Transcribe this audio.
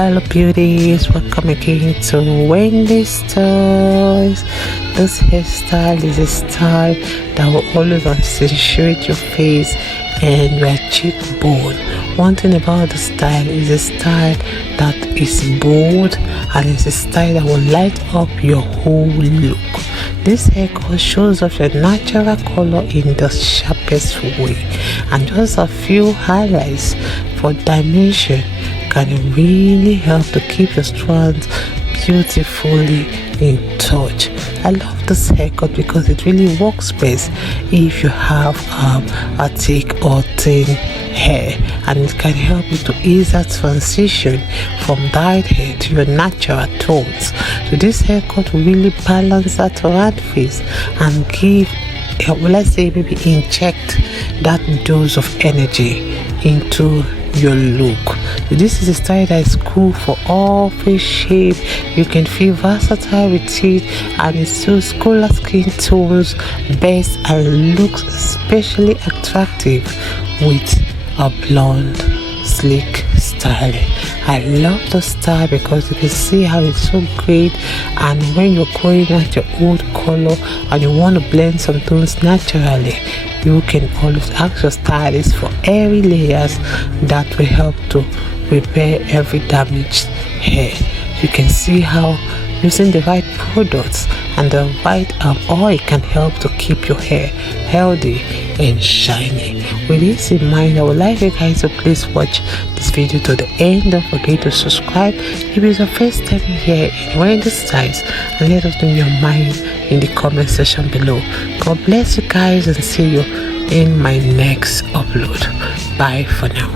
Hello beauties, welcome again to Wendy Styles. This hairstyle is a style that will always accentuate your face and your cheekbone. One thing about the style is a style that is bold and it's a style that will light up your whole look. This haircut shows off your natural color in the sharpest way, and just a few highlights for dimension can really help to keep your strands beautifully in touch. I love this haircut because it really works best if you have a thick or thin hair, and it can help you to ease that transition from dyed hair to your natural tones. So this haircut will really balance that round face and give, let's say, maybe inject that dose of energy into your look. This is a style that is cool for all face shape. You can feel versatile with it, and it suits cooler skin tones best and looks especially attractive with a blonde sleek styling. I love the style because you can see how it's so great, and when you're going at your old color and you want to blend some tones naturally, you can always ask your stylist for airy layers that will help to repair every damaged hair. You can see how using the right products and the right oil can help to keep your hair healthy and shiny. With this in mind, I would like you guys to please watch this video to the end. Don't forget to subscribe if it's your first time here in Wendy Styles, and let us know your mind in the comment section below. God bless you guys, and see you in my next upload. Bye for now.